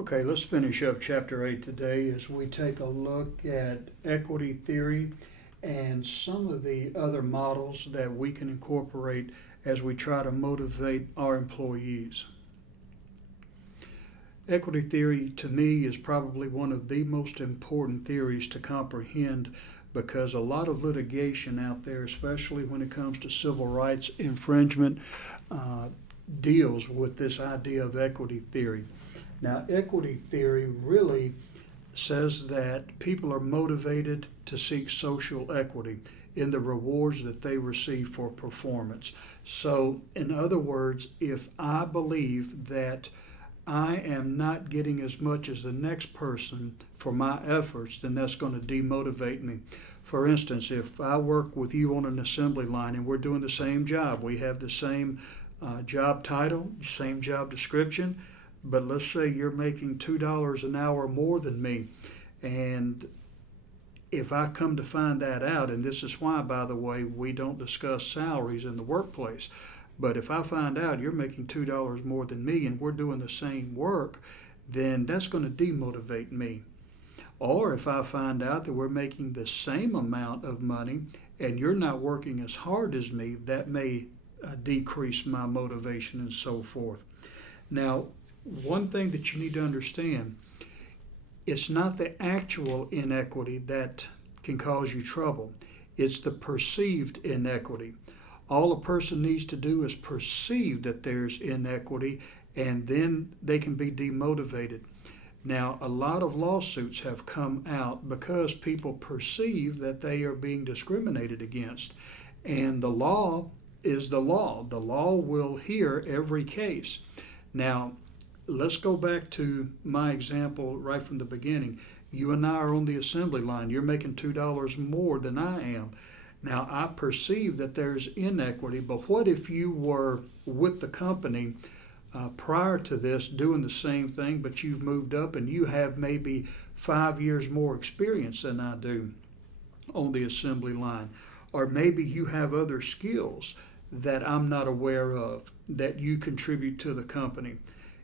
Okay, let's finish up Chapter 8 today as we take a look at equity theory and some of the other models that we can incorporate as we try to motivate our employees. Equity theory, to me, is probably one of the most important theories to comprehend because a lot of litigation out there, especially when it comes to civil rights infringement, uh, deals with this idea of equity theory. Now, equity theory really says that people are motivated to seek social equity in the rewards that they receive for performance. So, in other words, if I believe that I am not getting as much as the next person for my efforts, then that's going to demotivate me. For instance, if I work with you on an assembly line and we're doing the same job, we have the same job title, same job description, but let's say you're making $2 an hour more than me. And if I come to find that out, and this is why, by the way, we don't discuss salaries in the workplace, but if I find out you're making $2 more than me and we're doing the same work, then that's going to demotivate me. Or if I find out that we're making the same amount of money and you're not working as hard as me, that may decrease my motivation and so forth. Now, one thing that you need to understand, it's not the actual inequity that can cause you trouble. It's the perceived inequity. All a person needs to do is perceive that there's inequity, and then they can be demotivated. Now, a lot of lawsuits have come out because people perceive that they are being discriminated against. And the law is the law. The law will hear every case. Now, let's go back to my example right from the beginning. You and I are on the assembly line. You're making $2 more than I am. Now, I perceive that there's inequity, but what if you were with the company prior to this doing the same thing, but you've moved up and you have maybe 5 years more experience than I do on the assembly line? Or maybe you have other skills that I'm not aware of that you contribute to the company.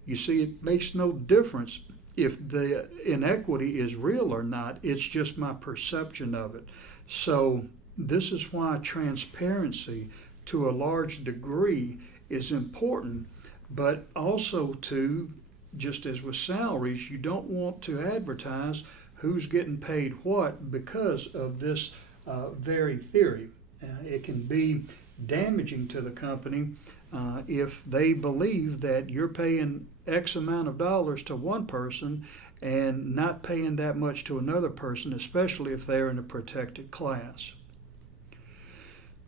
You see, it makes no difference if the inequity is real or not. It's just my perception of it. So this is why transparency to a large degree is important, but also to, just as with salaries, you don't want to advertise who's getting paid what because of this very theory. It can be damaging to the company if they believe that you're paying X amount of dollars to one person and not paying that much to another person, especially if they're in a protected class.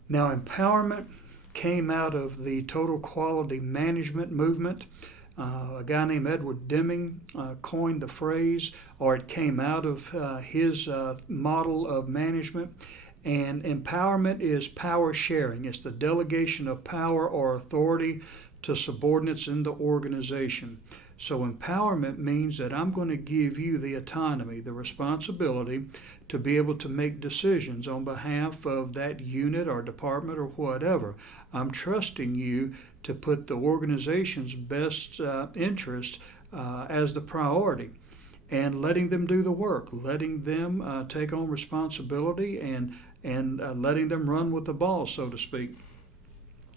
Now, empowerment came out of the total quality management movement. A guy named Edward Deming coined the phrase, or it came out of his model of management. And empowerment is power sharing. It's the delegation of power or authority to subordinates in the organization. So empowerment means that I'm going to give you the autonomy, the responsibility to be able to make decisions on behalf of that unit or department or whatever. I'm trusting you to put the organization's best interest as the priority, and letting them do the work, letting them take on responsibility and letting them run with the ball, so to speak.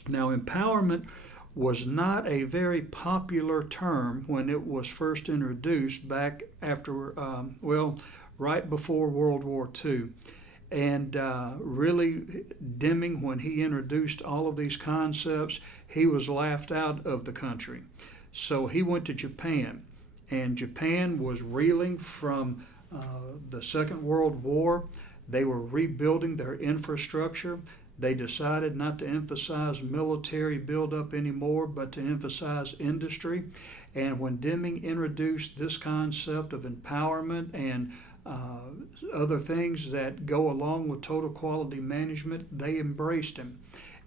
Now, empowerment was not a very popular term when it was first introduced back after, right before World War II. And really, Deming, when he introduced all of these concepts, he was laughed out of the country. So he went to Japan, and Japan was reeling from the Second World War. They were rebuilding their infrastructure. They decided not to emphasize military buildup anymore, but to emphasize industry. And when Deming introduced this concept of empowerment and other things that go along with total quality management, they embraced him.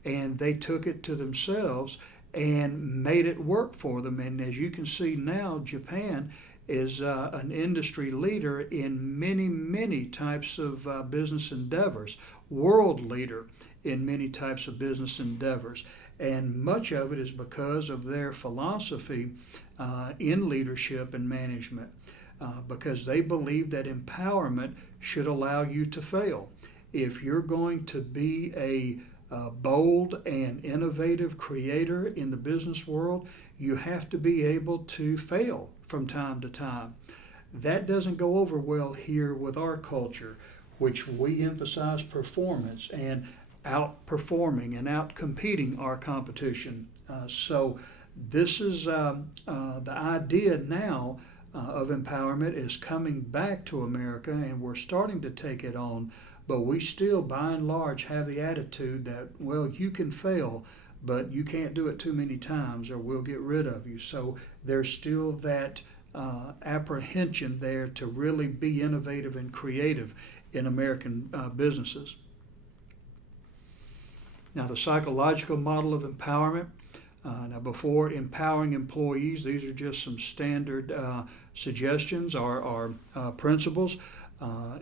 And they took it to themselves and made it work for them. And as you can see now, Japan is an industry leader in many, many types of business endeavors, world leader in many types of business endeavors. And much of it is because of their philosophy in leadership and management, because they believe that empowerment should allow you to fail. If you're going to be a bold and innovative creator in the business world, you have to be able to fail from time to time. That doesn't go over well here with our culture, which we emphasize performance and outperforming and outcompeting our competition. So this is the idea now of empowerment is coming back to America, and we're starting to take it on. But we still, by and large, have the attitude that, well, you can fail, but you can't do it too many times or we'll get rid of you. So there's still that apprehension there to really be innovative and creative in American businesses. Now, the psychological model of empowerment. Now, before empowering employees, these are just some standard suggestions or principles.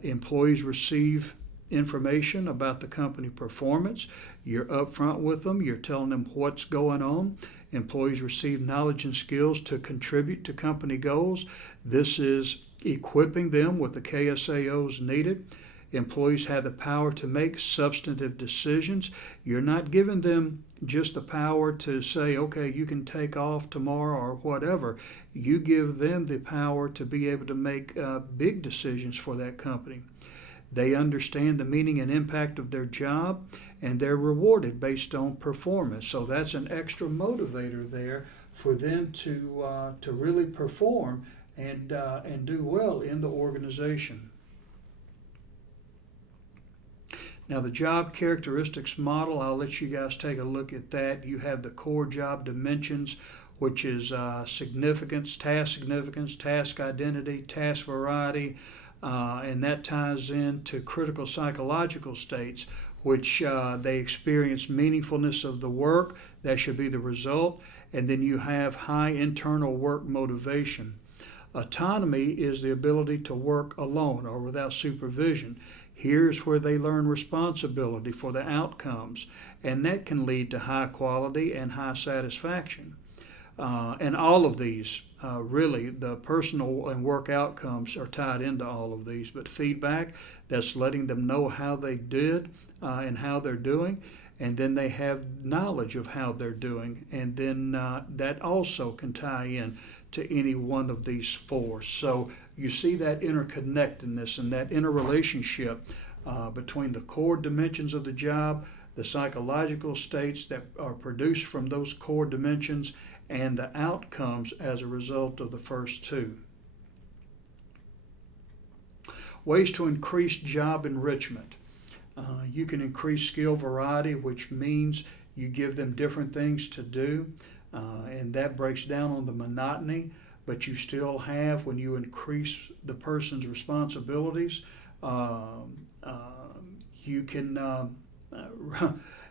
Employees receive information about the company performance. You're upfront with them. You're telling them what's going on. Employees receive knowledge and skills to contribute to company goals. This is equipping them with the KSAOs needed. Employees have the power to make substantive decisions. You're not giving them just the power to say, okay, you can take off tomorrow or whatever. You give them the power to be able to make big decisions for that company. They understand the meaning and impact of their job, and they're rewarded based on performance. So that's an extra motivator there for them to really perform and do well in the organization. Now, the job characteristics model, I'll let you guys take a look at that. You have the core job dimensions, which is significance, task identity, task variety, and that ties into critical psychological states, which they experience meaningfulness of the work. That should be the result. And then you have high internal work motivation. Autonomy is the ability to work alone or without supervision. Here's where they learn responsibility for the outcomes, and that can lead to high quality and high satisfaction. And all of these, really, the personal and work outcomes are tied into all of these. But feedback, that's letting them know how they did and how they're doing. And then they have knowledge of how they're doing. And then that also can tie in to any one of these four. So you see that interconnectedness and that interrelationship between the core dimensions of the job, the psychological states that are produced from those core dimensions, and the outcomes as a result of the first two. Ways to increase job enrichment. You can increase skill variety, which means you give them different things to do, and that breaks down on the monotony, but you still have, when you increase the person's responsibilities, you can,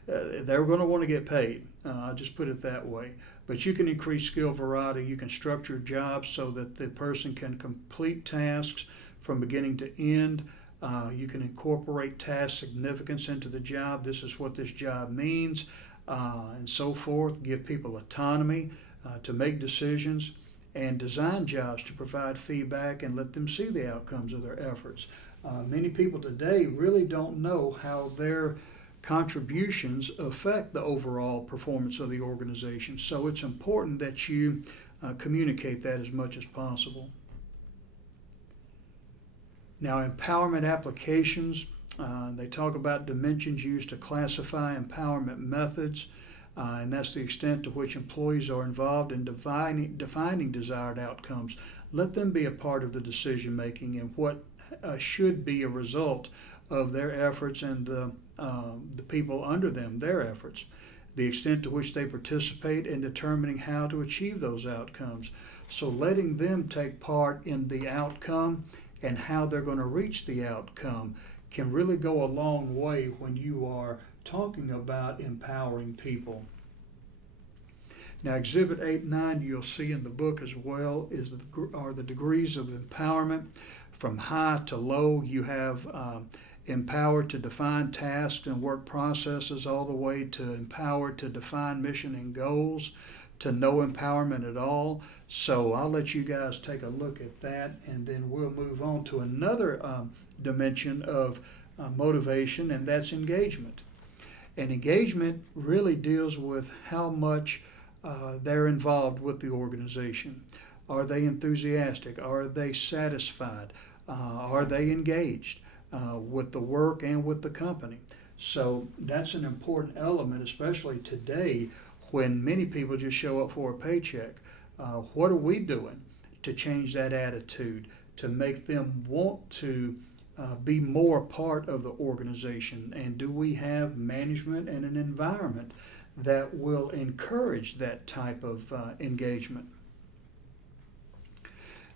they're going to want to get paid. I'll just put it that way. But you can increase skill variety. You can structure jobs so that the person can complete tasks from beginning to end. You can incorporate task significance into the job. This is what this job means, and so forth. Give people autonomy to make decisions, and design jobs to provide feedback and let them see the outcomes of their efforts. Many people today really don't know how their contributions affect the overall performance of the organization. So it's important that you communicate that as much as possible. Now, empowerment applications, they talk about dimensions used to classify empowerment methods, and that's the extent to which employees are involved in defining desired outcomes. Let them be a part of the decision making and what should be a result of their efforts and the people under them, their efforts. The extent to which they participate in determining how to achieve those outcomes. So letting them take part in the outcome and how they're going to reach the outcome can really go a long way when you are talking about empowering people. Now, Exhibit 8-9, you'll see in the book as well, are the degrees of empowerment. From high to low, you have empowered to define tasks and work processes, all the way to empowered to define mission and goals, to no empowerment at all. So I'll let you guys take a look at that, and then we'll move on to another dimension of motivation, and that's engagement. And engagement really deals with how much they're involved with the organization. Are they enthusiastic? Are they satisfied? Are they engaged with the work and with the company? So that's an important element, especially today when many people just show up for a paycheck. What are we doing to change that attitude, to make them want to be more a part of the organization? And do we have management and an environment that will encourage that type of engagement?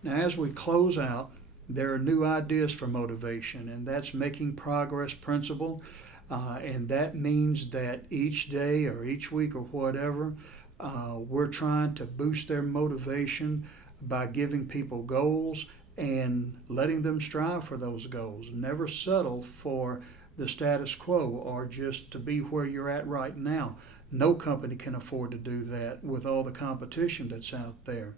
Now, as we close out, there are new ideas for motivation, and that's making progress principle. And that means that each day or each week or whatever, we're trying to boost their motivation by giving people goals and letting them strive for those goals. Never settle for the status quo or just to be where you're at right now. No company can afford to do that with all the competition that's out there.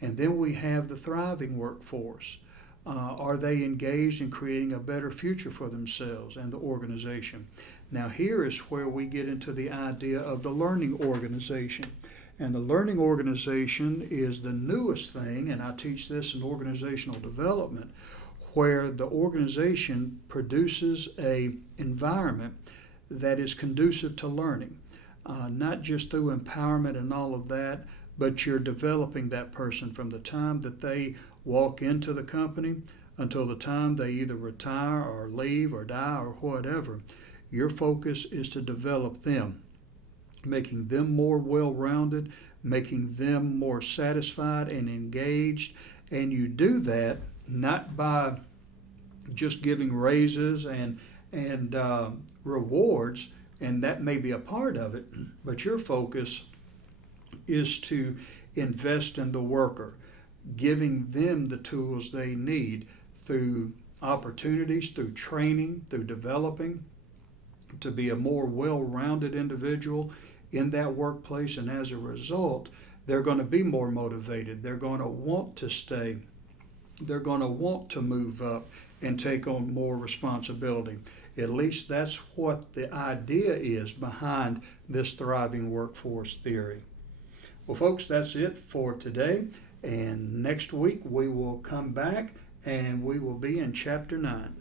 And then we have the thriving workforce. Are they engaged in creating a better future for themselves and the organization? Now, here is where we get into the idea of the learning organization. And the learning organization is the newest thing, and I teach this in organizational development, where the organization produces an environment that is conducive to learning, not just through empowerment and all of that, but you're developing that person from the time that they walk into the company until the time they either retire or leave or die or whatever. Your focus is to develop them, making them more well-rounded, making them more satisfied and engaged. And you do that not by just giving raises and rewards, and that may be a part of it, but your focus is to invest in the worker, giving them the tools they need through opportunities, through training, through developing to be a more well-rounded individual in that workplace. And as a result, they're going to be more motivated. They're going to want to stay. They're going to want to move up and take on more responsibility. At least that's what the idea is behind this thriving workforce theory. Well, folks, that's it for today. And next week we will come back and we will be in Chapter 9.